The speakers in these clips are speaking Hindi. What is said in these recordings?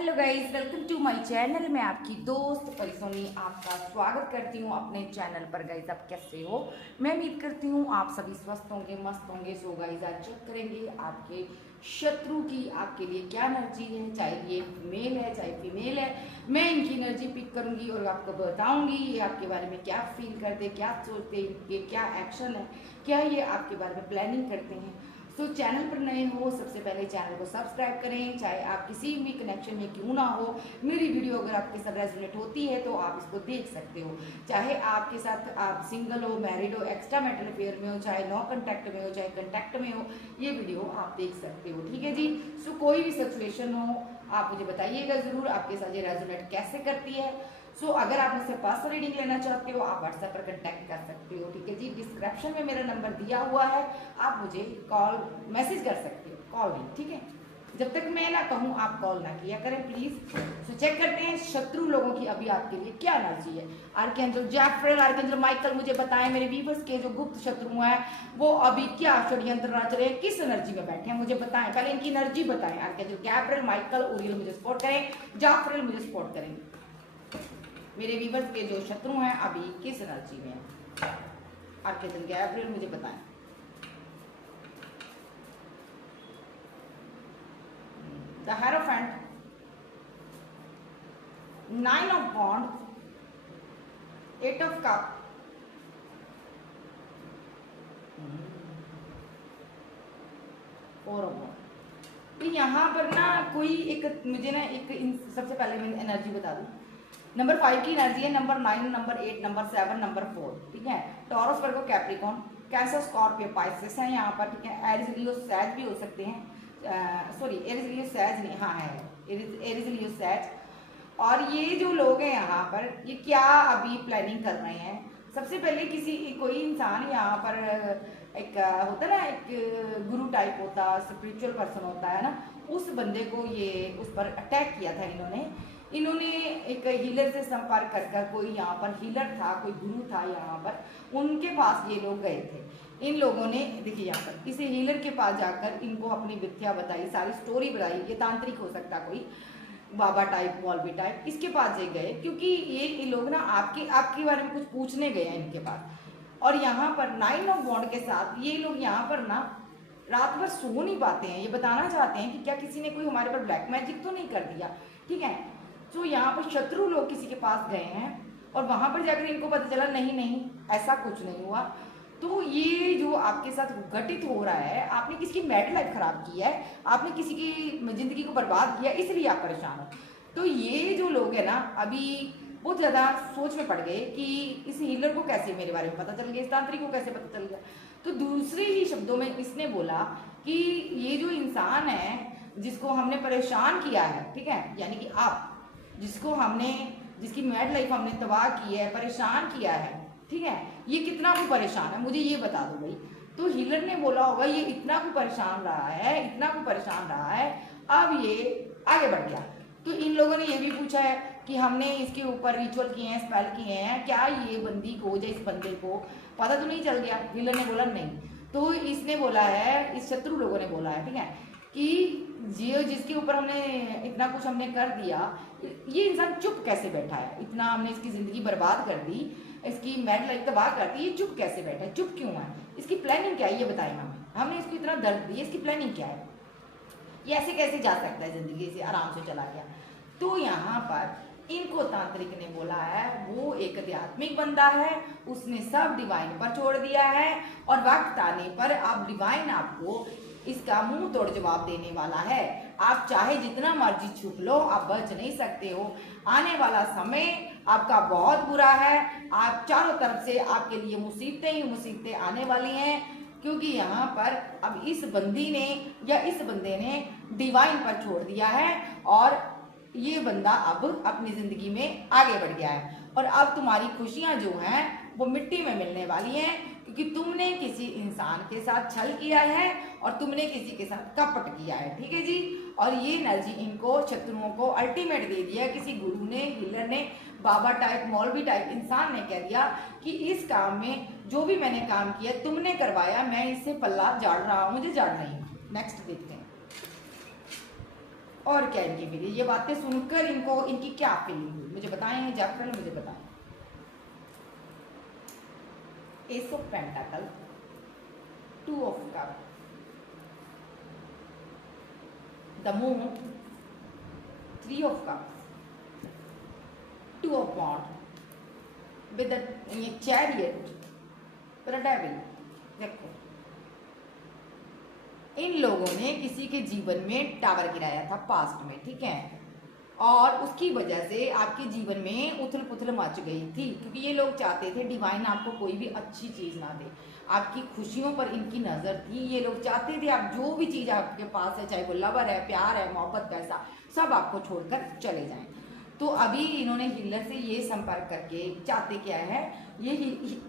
Hello guys, welcome to my channel. मैं आपकी दोस्त परिसोनी आपका स्वागत करती हूँ अपने चैनल पर। गाइस, आप कैसे हो? मैं उम्मीद करती हूँ आप सभी स्वस्थ होंगे, मस्त होंगे। सो गाइस, आज चेक करेंगे आपके शत्रु की आपके लिए क्या एनर्जी है, चाहे ये मेल है चाहे फीमेल है। मैं इनकी एनर्जी पिक करूंगी और आपको बताऊंगी ये आपके बारे में क्या फील करते, क्या सोचते, इनके क्या एक्शन है, क्या ये आपके बारे में प्लानिंग करते हैं। तो चैनल पर नए हो, सबसे पहले चैनल को सब्सक्राइब करें। चाहे आप किसी भी कनेक्शन में क्यों ना हो, मेरी वीडियो अगर आपके साथ रेजोनेट होती है तो आप इसको देख सकते हो। चाहे आपके साथ आप सिंगल हो, मैरिड हो, एक्स्ट्रा मैरिटल अफेयर में हो, चाहे नो कांटेक्ट में हो, चाहे कांटेक्ट में हो, ये वीडियो आप देख सकते हो। ठीक है जी। सो कोई भी सिचुएशन हो, आप मुझे बताइएगा जरूर आपके साथ ये रेजोनेट कैसे करती है। सो अगर आप मुझसे पर्सनल रीडिंग लेना चाहते हो, आप व्हाट्सएप पर कांटेक्ट कर सकते हो। ठीक है जी। डिस्क्रिप्शन में मेरा नंबर दिया हुआ है, आप मुझे कॉल मैसेज कर सकते हो, कॉल नहीं। ठीक है, जब तक मैं ना कहूँ आप कॉल ना किया करें प्लीज। सो चेक करते हैं शत्रु लोगों की अभी आपके लिए क्या एनर्जी है। आर्कएंजल जैफ्रेल, आर्कएंजल माइकल, मुझे बताएं मेरे व्यूअर्स के जो गुप्त शत्रु हैं वो अभी क्या षड्यंत्र रच रहे हैं, किस एनर्जी में बैठे हैं, मुझे बताएं। पहले इनकी एनर्जी बताएं। आर्कएंजल गैब्रिएल, माइकल, ओरियल मुझे सपोर्ट करें, जैफ्रेल मुझे सपोर्ट करें। मेरे व्यूअर्स के जो शत्रु हैं अभी किस एनर्जी में है, आर्कएंजल गैब्रिएल मुझे बताएं। The hierophant, 9 of wand, 8 of cup, और तो यहाँ पर ना कोई एक मुझे ना एक सबसे पहले मैं एनर्जी बता दूं। नंबर 5 की एनर्जी है, नंबर 9, नंबर 8, नंबर 7, नंबर 4। ठीक है। टॉरस, वर्गो, कैप्रिकॉर्न, कैंसर, स्कॉर्पियो, पाइसेस है यहाँ पर। ठीक है। एरिस, लियो, सैज भी हो सकते हैं। सॉरी, एरिस, लियो, सैज नहीं, हाँ है एरिस, लियो, सैज। और ये जो लोग हैं यहाँ पर, ये क्या अभी प्लानिंग कर रहे हैं। सबसे पहले किसी कोई इंसान यहाँ पर एक होता है ना, एक गुरु टाइप होता, स्पिरिचुअल पर्सन होता है ना, उस बंदे को ये उस पर अटैक किया था इन्होंने एक हीलर से संपर्क कर कोई यहाँ पर हीलर था, कोई गुरु था यहाँ पर, उनके पास ये लोग गए थे। इन लोगों ने देखिए यहाँ पर इसे हीलर के पास जाकर इनको अपनी विद्या बताई, सारी स्टोरी बताई। ये तांत्रिक हो सकता, कोई बाबा टाइप, मौलवी टाइप, इसके पास गए क्योंकि ये लोग ना आपके बारे में कुछ पूछने गए हैं इनके पास। और यहाँ पर 9 ऑफ वॉन्ड के साथ ये लोग यहाँ पर ना रात भर सो नहीं पाते हैं। ये बताना चाहते हैं कि क्या किसी ने कोई हमारे पर ब्लैक मैजिक तो नहीं कर दिया। ठीक है। तो यहाँ पर शत्रु लोग किसी के पास गए हैं और वहां पर जाकर इनको पता चला नहीं नहीं ऐसा कुछ नहीं हुआ। तो ये जो आपके साथ घटित हो रहा है, आपने किसी की मैरिड लाइफ खराब की है, आपने किसी की जिंदगी को बर्बाद किया, इसलिए आप परेशान हो। तो ये जो लोग हैं ना अभी बहुत ज्यादा सोच में पड़ गए कि इस हीलर को कैसे मेरे बारे में पता चल गया, इस तांत्रिक को कैसे पता चल गया। तो दूसरे ही शब्दों में इसने बोला कि ये जो इंसान है जिसको हमने परेशान किया है, ठीक है, यानी कि आप जिसकी मैरिड लाइफ हमने तबाह की है, परेशान किया है, ठीक है, ये कितना को परेशान है मुझे ये बता दो भाई। तो हीलर ने बोला होगा ये इतना को परेशान रहा है, इतना को परेशान रहा है, अब ये आगे बढ़ गया। तो इन लोगों ने ये भी पूछा है कि हमने इसके ऊपर रिचुअल किए हैं, स्पेल किए हैं, क्या ये बंदी को या इस बंदे को पता तो नहीं चल गया। हीलर ने बोला नहीं। तो इसने बोला है, इस शत्रु लोगों ने बोला है, ठीक है, कि जिसके ऊपर हमने इतना कुछ हमने कर दिया, ये इंसान चुप कैसे बैठा है, इतना हमने इसकी जिंदगी बर्बाद कर दी, इसकी मैरिड लाइफ तबाह कर दी, ये चुप कैसे बैठा है, चुप क्यों है, इसकी प्लानिंग क्या है ये बताएं हमें। हमने इसको इतना दर्द दिया, इसकी प्लानिंग क्या है, ये ऐसे कैसे जा सकता है, जिंदगी से आराम से चला गया। तो यहाँ पर इनको तांत्रिक ने बोला है वो एक आध्यात्मिक बंदा है, उसने सब डिवाइन पर छोड़ दिया है और वक्त आने पर अब डिवाइन आपको इसका मुंह तोड़ जवाब देने वाला है। आप चाहे जितना मर्जी छुप लो, आप बच नहीं सकते हो। आने वाला समय आपका बहुत बुरा है, आप चारों तरफ से आपके लिए मुसीबतें ही मुसीबतें आने वाली हैं, क्योंकि यहाँ पर अब इस बंदी ने या इस बंदे ने डिवाइन पर छोड़ दिया है और ये बंदा अब अपनी जिंदगी में आगे बढ़ गया है। और अब तुम्हारी खुशियां जो हैं वो मिट्टी में मिलने वाली हैं, क्योंकि तुमने किसी इंसान के साथ छल किया है और तुमने किसी के साथ कपट किया है। ठीक है जी। और ये एनर्जी इनको शत्रुओं को अल्टीमेट दे दिया। किसी गुरु ने, हीलर ने, बाबा टाइप, मौलवी टाइप इंसान ने कह दिया कि इस काम में जो भी मैंने काम किया तुमने करवाया, मैं इससे पल्ला झाड़ रहा हूं, मुझे झाड़ नहीं। नेक्स्ट देखते हैं। और क्या इनकी फीलिंग, ये बातें सुनकर इनको इनकी क्या फीलिंग हुई मुझे बताएं, जैकफ्रेल मुझे बताएं। Ace of pentacle, 2 of cup, the moon, 3 of cups, 2 of wand with ये चैरियट, द डेविल। देखो इन लोगों ने किसी के जीवन में टावर गिराया था पास्ट में, ठीक है, और उसकी वजह से आपके जीवन में उथल पुथल मच गई थी, क्योंकि ये लोग चाहते थे डिवाइन आपको कोई भी अच्छी चीज़ ना दे, आपकी खुशियों पर इनकी नज़र थी। ये लोग चाहते थे आप जो भी चीज़ आपके पास है, चाहे वो लवर है, प्यार है, मोहब्बत, पैसा, सब आपको छोड़कर चले जाएं। तो अभी इन्होंने हीलर से ये संपर्क करके चाहते क्या है, ये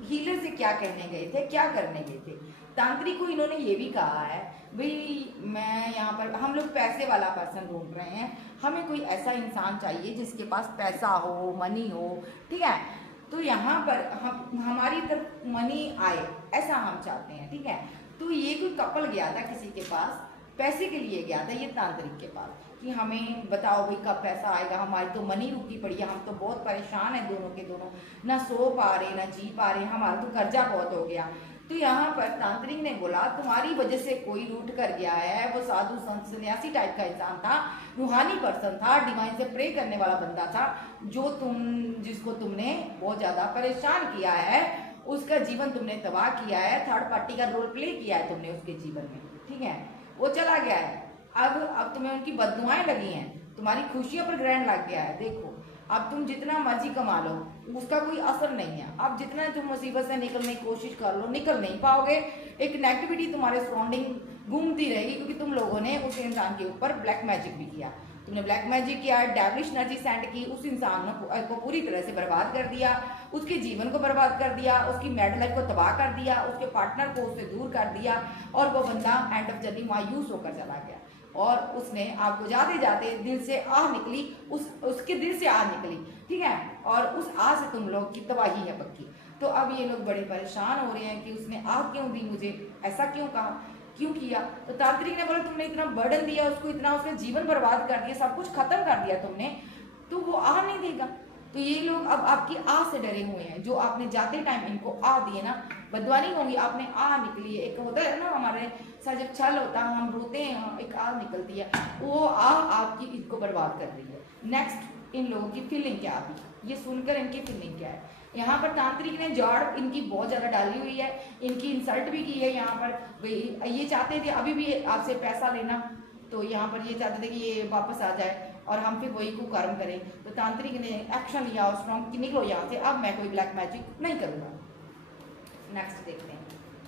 हीलर से क्या कहने गए थे, क्या करने गए थे। तांत्रिक को इन्होंने ये भी कहा है भाई मैं यहाँ पर, हम लोग पैसे वाला पर्सन ढूंढ रहे हैं, हमें कोई ऐसा इंसान चाहिए जिसके पास पैसा हो, मनी हो, ठीक है, तो यहाँ पर हमारी तरफ मनी आए ऐसा हम चाहते हैं, ठीक है। तो ये कोई कपल गया था किसी के पास, पैसे के लिए गया था ये तांत्रिक के पास कि हमें बताओ भाई कब पैसा आएगा, हमारी तो मनी रुकी पड़ी है, हम तो बहुत परेशान है दोनों के दोनों, ना सो पा रहे ना जी पा रहे, हमारा तो कर्जा बहुत हो गया। तो यहाँ पर तांत्रिक ने बोला तुम्हारी वजह से कोई रूठ कर गया है, वो साधु संत सन्यासी टाइप का इंसान था, रूहानी पर्सन था, डिवाइन से प्रे करने वाला बंदा था, जिसको तुमने बहुत ज्यादा परेशान किया है, उसका जीवन तुमने तबाह किया है, थर्ड पार्टी का रोल प्ले किया है तुमने उसके जीवन में, ठीक है, वो चला गया है। अब तुम्हें उनकी बददुआएं लगी हैं, तुम्हारी खुशियों पर ग्रहण लग गया है। देखो अब तुम जितना मर्जी कमा लो उसका कोई असर नहीं है, अब जितना तुम मुसीबत से निकलने की कोशिश कर लो निकल नहीं पाओगे, एक नेगेटिविटी तुम्हारे सराउंडिंग घूमती रहेगी, क्योंकि तुम लोगों ने उस इंसान के ऊपर ब्लैक मैजिक भी किया, तुमने ब्लैक मैजिक किया, डेविलिश एनर्जी सेंड की, उस इंसान को पूरी तरह से बर्बाद कर दिया, उसके जीवन को बर्बाद कर दिया, उसकी मैरिड लाइफ को तबाह कर दिया, उसके पार्टनर को उससे दूर कर दिया, और वो बंदा एंड ऑफ जर्नी मायूस होकर चला गया, और उसने आपको जाते जाते दिल से आह निकली, उसके दिल से आह निकली, ठीक है, और उस आह से तुम लोग की तबाही है पक्की। तो अब ये लोग बड़े परेशान हो रहे हैं कि उसने आह क्यों दी मुझे, ऐसा क्यों कहा, क्यों किया। तो तांत्रिक ने बोला तुमने इतना बर्डन दिया उसको, इतना उसका जीवन बर्बाद कर दिया, सब कुछ खत्म कर दिया तुमने, तो वो आह नहीं देगा। तो ये लोग अब आपकी आह से डरे हुए हैं, जो आपने जाते टाइम इनको आह दिए ना, बदवा नहीं होंगी, आपने आह निकली है, एक होता है ना हमारे साथ जब छल होता है हम रोते हैं, एक आह निकलती है, वो आह आपकी इनको बर्बाद कर रही है। नेक्स्ट इन लोगों की फीलिंग क्या आती, ये सुनकर इनकी फीलिंग क्या है। यहाँ पर तांत्रिक ने जाड़ इनकी बहुत ज्यादा डाली हुई है, इनकी इंसल्ट भी की है। यहाँ पर ये चाहते थे अभी भी आपसे पैसा लेना, तो यहाँ पर ये चाहते थे कि ये वापस आ जाए और हम फिर वही को कर्म करें। तो तांत्रिक ने एक्शन लिया और स्ट्रॉन्ग कि निकलो यहाँ से, अब मैं कोई ब्लैक मैजिक नहीं करूँगा। नेक्स्ट देखते हैं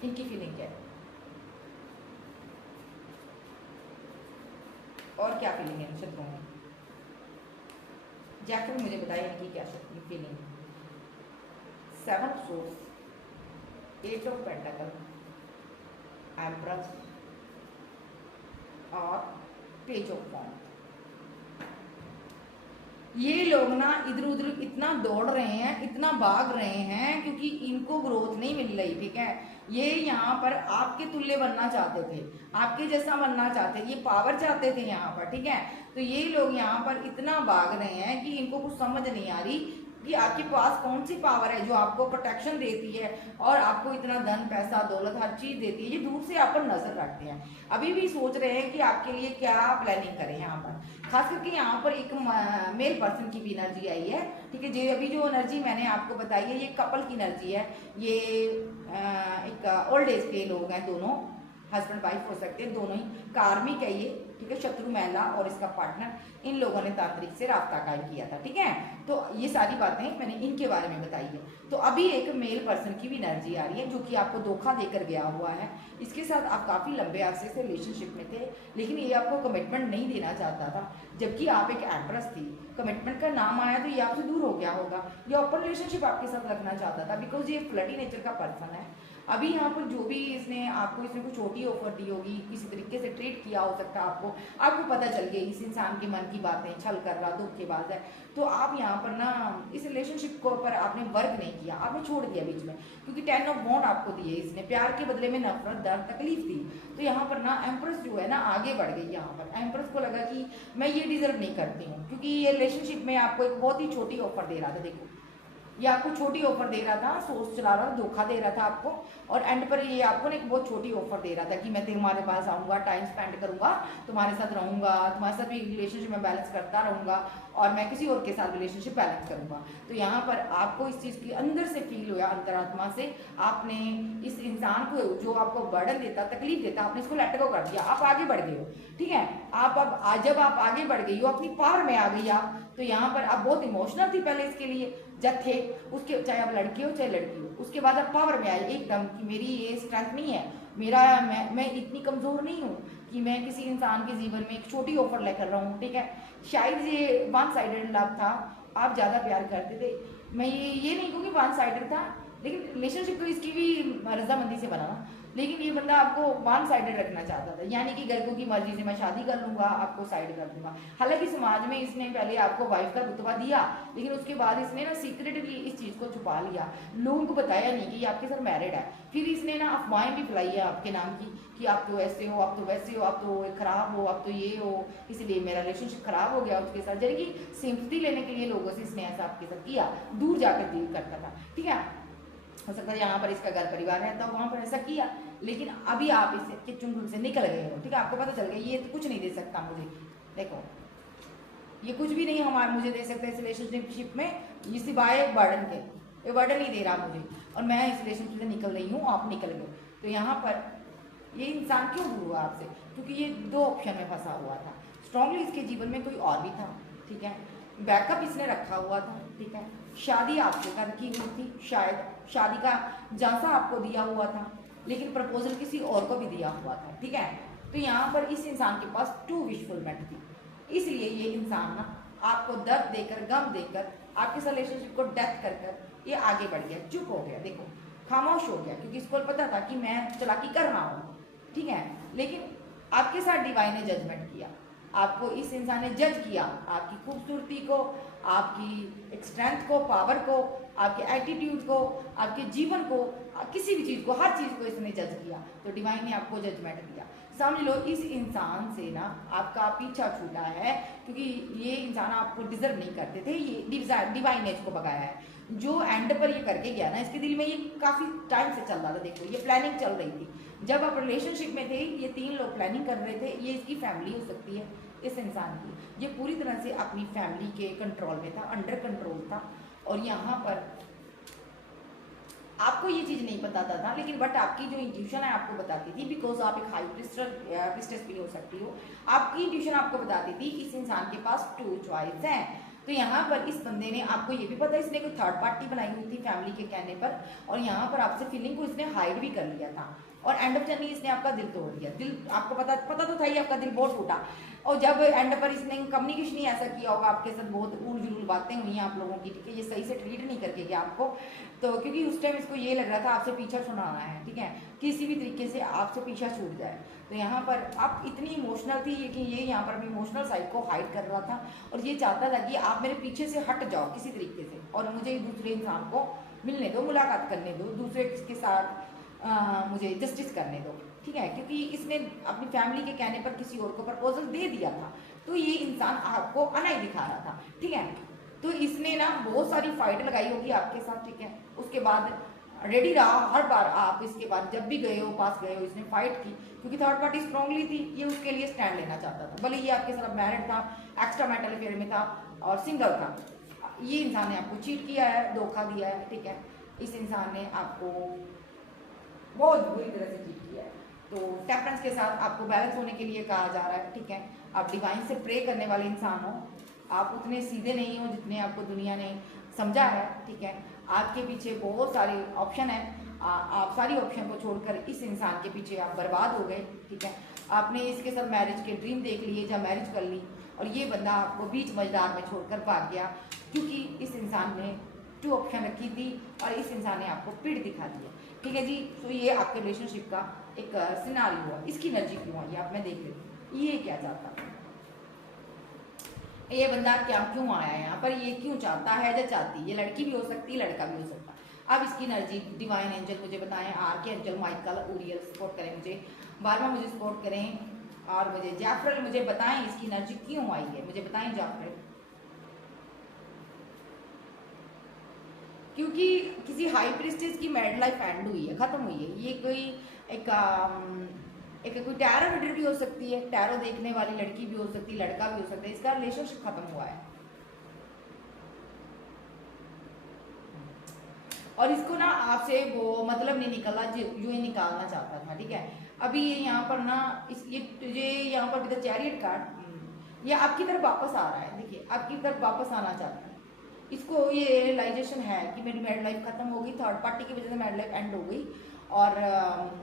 इनकी फीलिंग क्या है और क्या फीलिंग है नक्षत्रों में। जैकफ्रेल मुझे बताइए इनकी क्या feeling. 7 of swords, 8 of pentacle, empress और पेज ऑफ वॉन्ड। ये लोग ना इधर उधर इतना दौड़ रहे हैं, इतना भाग रहे हैं, क्योंकि इनको ग्रोथ नहीं मिल रही, ठीक है। ये यहाँ पर आपके तुल्य बनना चाहते थे, आपके जैसा बनना चाहते थे, ये पावर चाहते थे यहाँ पर, ठीक है। तो ये लोग यहाँ पर इतना भाग रहे हैं कि इनको कुछ समझ नहीं आ रही कि आपके पास कौन सी पावर है जो आपको प्रोटेक्शन देती है और आपको इतना धन पैसा दौलत हर चीज देती है। ये दूर से आप पर नजर रखते हैं, अभी भी सोच रहे हैं कि आपके लिए क्या प्लानिंग करें। यहाँ पर खास करके यहाँ पर एक मेल पर्सन की भी एनर्जी आई है, ठीक है। जो अभी जो एनर्जी मैंने आपको बताई है ये कपल की एनर्जी है। ये एक ओल्ड एज के लोग हैं, दोनों हस्बैंड वाइफ हो सकते हैं, दोनों ही कार्मिक है ये, ठीक है। शत्रु महिला और इसका पार्टनर, इन लोगों ने तांत्रिक से रास्ता कायम किया था, ठीक है। तो ये सारी बातें मैंने इनके बारे में बताई है। तो अभी एक मेल पर्सन की भी एनर्जी आ रही है जो कि आपको धोखा देकर गया हुआ है। इसके साथ आप काफी लंबे अरसे से रिलेशनशिप में थे, लेकिन ये आपको कमिटमेंट नहीं देना चाहता था, जबकि आप एक एम्प्रेस थी। कमिटमेंट का नाम आया तो ये आपसे दूर हो गया होगा, ये ओपन रिलेशनशिप आपके साथ रखना चाहता था, बिकॉज ये फ्लर्टी नेचर का पर्सन है। अभी यहाँ पर जो भी इसने आपको इसने कोई छोटी ऑफर दी होगी, किसी तरीके से ट्रीट किया हो सकता है आपको पता चल गया इस इंसान के मन की बातें, छल कर रहा, धोखेबाज है, तो आप यहाँ पर ना इस रिलेशनशिप को पर आपने वर्क नहीं किया, आपने छोड़ दिया बीच में, क्योंकि 10 ऑफ वॉन्ड आपको दिए इसने, प्यार के बदले में नफरत, दर्द, तकलीफ दी। तो यहाँ पर ना एम्प्रेस जो है ना आगे बढ़ गई। यहाँ पर एम्प्रेस को लगा कि मैं ये डिजर्व नहीं करती हूँ, क्योंकि ये रिलेशनशिप में आपको एक बहुत ही छोटी ऑफर दे रहा था। देखो ये आपको छोटी ऑफर दे रहा था, सोच चला रहा था, धोखा दे रहा था आपको, और एंड पर ये आपको एक बहुत छोटी ऑफर दे रहा था कि मैं तुम्हारे पास आऊँगा, टाइम स्पेंड करूँगा, तुम्हारे साथ रहूँगा, तुम्हारे साथ भी रिलेशनशिप में बैलेंस करता रहूँगा, और मैं किसी और के साथ रिलेशनशिप बैलेंस करूँगा। तो यहाँ पर आपको इस चीज़ की अंदर से फील हुआ, अंतरात्मा से आपने इस इंसान को जो आपको बर्डन देता, तकलीफ देता, आपने इसको लेट गो कर दिया, आप आगे बढ़ गए हो। ठीक है, आप अब जब आप आगे बढ़ गई हो, अपनी पावर में आ गई आप, तो यहाँ पर आप बहुत इमोशनल थी पहले इसके लिए जब थे, उसके चाहे आप लड़की हो चाहे लड़की हो, उसके बाद आप पावर में आए एकदम कि मेरी ये स्ट्रेंथ नहीं है, मेरा मैं इतनी कमज़ोर नहीं हूँ कि मैं किसी इंसान के जीवन में एक छोटी ऑफर लेकर रहा हूँ। ठीक है, शायद ये वन साइडेड लव था, आप ज़्यादा प्यार करते थे, मैं ये नहीं कहूँगी वन साइडेड था, लेकिन रिलेशनशिप तो इसकी भी रजामंदी से बना ना, लेकिन ये बंदा आपको वन साइडेड रखना चाहता था, यानी कि घर की मर्जी से मैं शादी कर लूँगा, आपको साइड कर दूंगा। हालांकि समाज में इसने पहले आपको वाइफ का रुतबा दिया, लेकिन उसके बाद इसने ना सीक्रेटली इस चीज़ को छुपा लिया, लोगों को बताया नहीं कि ये आपके साथ मैरिड है। फिर इसने ना अफवाहें भी फैलाई है आपके नाम की कि आप तो ऐसे हो, आप तो वैसे हो, आप तो खराब हो, आप तो ये हो, इसलिए मेरा रिलेशनशिप खराब हो गया उसके साथ, यानी कि सिंपैथी लेने के लिए लोगों से इसने ऐसा आपके साथ किया, दूर जाकर डील करता था। ठीक है, हो सकता है यहाँ पर इसका घर परिवार रहता वहाँ पर ऐसा किया, लेकिन अभी आप इसके चुंगल से निकल गए हो। ठीक है, आपको पता चल गया ये तो कुछ नहीं दे सकता मुझे, देखो ये कुछ भी नहीं हमारे मुझे दे सकता इस रिलेशनशिप में, ये सिवाय बर्डन के, ये बर्डन नहीं दे रहा मुझे, और मैं इस रिलेशनशिप से निकल रही हूँ, आप निकल गए। तो यहाँ पर ये इंसान क्यों दूर हुआ आपसे, क्योंकि ये दो ऑप्शन में फंसा हुआ था। स्ट्रांगली इसके जीवन में कोई और भी था, ठीक है, बैकअप इसने रखा हुआ था, ठीक है, शादी आपके घर की हुई थी, शायद शादी का झांसा आपको दिया हुआ था, लेकिन प्रपोजल किसी और को भी दिया हुआ था। ठीक है, तो यहाँ पर इस इंसान के पास 2 विश फुलफिलमेंट थी, इसलिए ये इंसान ना आपको दर्द देकर, गम देकर, आपके रिलेशनशिप को डेथ कर कर ये आगे बढ़ गया, चुप हो गया, देखो खामोश हो गया, क्योंकि इसको पता था कि मैं चालाकी कर रहा हूँ। ठीक है, लेकिन आपके साथ डिवाइन ने जजमेंट किया, आपको इस इंसान ने जज किया, आपकी खूबसूरती को, आपकी एक स्ट्रेंथ को, पावर को, आपके एटीट्यूड को, आपके जीवन को, किसी भी चीज़ को, हर चीज़ को इसने जज किया। तो डिवाइन ने आपको जजमेंट दिया। समझ लो इस इंसान से ना आपका पीछा छूटा है, क्योंकि ये इंसान आपको डिजर्व नहीं करते थे, ये डिवाइन ने इसको भगाया है। जो एंड पर ये करके गया ना, इसके दिल में ये काफ़ी टाइम से चल रहा था, देखो ये प्लानिंग चल रही थी, जब आप रिलेशनशिप में थे ये 3 लोग प्लानिंग कर रहे थे, ये इसकी फैमिली हो सकती है इस इंसान की, ये पूरी तरह से अपनी फैमिली के कंट्रोल में था, अंडर कंट्रोल था, और यहाँ पर आपको ये चीज़ नहीं बताता था, लेकिन बट आपकी जो इंट्यूशन है आपको बताती थी, बिकॉज आप एक हाई प्रिस्टेस भी हो सकती हो, आपकी इंट्यूशन आपको बताती थी इस इंसान के पास 2 चॉइस हैं। तो यहाँ पर इस बंदे ने, आपको ये भी पता इसने कोई थर्ड पार्टी बनाई हुई थी फैमिली के कहने पर, और यहाँ पर आपसे फीलिंग को इसने हाइड भी कर लिया था, और एंड ऑफ जर्नी इसने आपका दिल तोड़ दिया। दिल आपको पता तो था ही, आपका दिल बहुत टूटा, और जब एंड पर इसने कम्युनिकेशन ही ऐसा किया होगा आपके साथ, बहुत उल बातें हुई हैं आप लोगों की, ठीक है, ये सही से ट्रीट नहीं करके गया आपको, तो क्योंकि उस टाइम इसको ये लग रहा था आपसे पीछा छुड़ाना है, ठीक है, किसी भी तरीके से आपसे पीछा छूट जाए। तो यहाँ पर आप इतनी इमोशनल थी कि ये यहाँ पर अपनी इमोशनल साइड को हाइड कर रहा था, और ये चाहता था कि आप मेरे पीछे से हट जाओ किसी तरीके से, और मुझे दूसरे इंसान को मिलने दो, मुलाकात करने दो, दूसरे के साथ मुझे जस्टिस करने दो। ठीक है, क्योंकि इसने अपनी फैमिली के कहने पर किसी और को प्रपोजल दे दिया था, तो ये इंसान आपको अनाई दिखा रहा था। ठीक है, तो इसने ना बहुत सारी फाइट लगाई होगी आपके साथ, ठीक है, उसके बाद रेडी रहा हर बार, आप इसके बाद जब भी गए हो, पास गए हो, इसने फाइट की, क्योंकि थर्ड पार्टी स्ट्रांगली थी, ये उसके लिए स्टैंड लेना चाहता था, भले ये आपके साथ मैरिड था, एक्स्ट्रा मैरिटल अफेयर में था और सिंगल था, ये इंसान ने आपको चीट किया है, धोखा दिया है। ठीक है, इस इंसान ने आपको बहुत बुरी तरह से चीट किया है, तो टेम्परेंस के साथ आपको बैलेंस होने के लिए कहा जा रहा है। ठीक है, आप डिवाइन से प्रे करने वाले इंसान हो, आप उतने सीधे नहीं हो जितने आपको दुनिया ने समझा है। ठीक है, आपके पीछे बहुत सारे ऑप्शन है, आप सारी ऑप्शन को छोड़कर इस इंसान के पीछे आप बर्बाद हो गए। ठीक है, आपने इसके साथ मैरिज के ड्रीम देख लिए, जब मैरिज कर ली, और ये बंदा आपको बीच मझधार में छोड़कर भाग गया, क्योंकि इस इंसान ने टू ऑप्शन रखी थी और इस इंसान ने आपको पीठ दिखा दिया। ठीक है जी। तो ये आपके रिलेशनशिप का एक सिनारियो हुआ। इसकी एनर्जी क्यों आई आप मैं देख लेती हूँ, ये क्या चाहता है, ये बंदा क्या क्यों आया है यहाँ पर, ये क्यों चाहता है या चाहती है। ये लड़की भी हो सकती है, लड़का भी हो सकता है। अब इसकी एनर्जी डिवाइन एंजल मुझे बताएं, आर के एंजल, माइकल, ऊरियल सपोर्ट करें मुझे, बारवा मुझे सपोर्ट करें, और मुझे जैफरल मुझे बताएं इसकी एनर्जी क्यों आई है, मुझे बताएं जैफरल। क्योंकि किसी हाई प्रिस्टेज की मैरिड लाइफ एंड हुई है, खत्म हुई है। ये कोई एक कोई टैरो रीडर भी हो सकती है, टैरो देखने वाली लड़की भी हो सकती है, लड़का भी हो सकता है, इसका रिलेशनशिप खत्म हुआ है। और इसको ना आपसे वो मतलब नहीं निकला जो ये निकालना चाहता था। ठीक है। अभी ये यहाँ पर ना ये यहाँ पर भी चैरियट कार्ड, ये आपकी तरफ वापस आ रहा है। देखिए आपकी तरफ वापस आना चाहता है। इसको ये रियलाइजेशन है कि मेरी मैरिड लाइफ खत्म हो गई, थर्ड पार्टी की वजह से मैरिड लाइफ एंड हो गई, और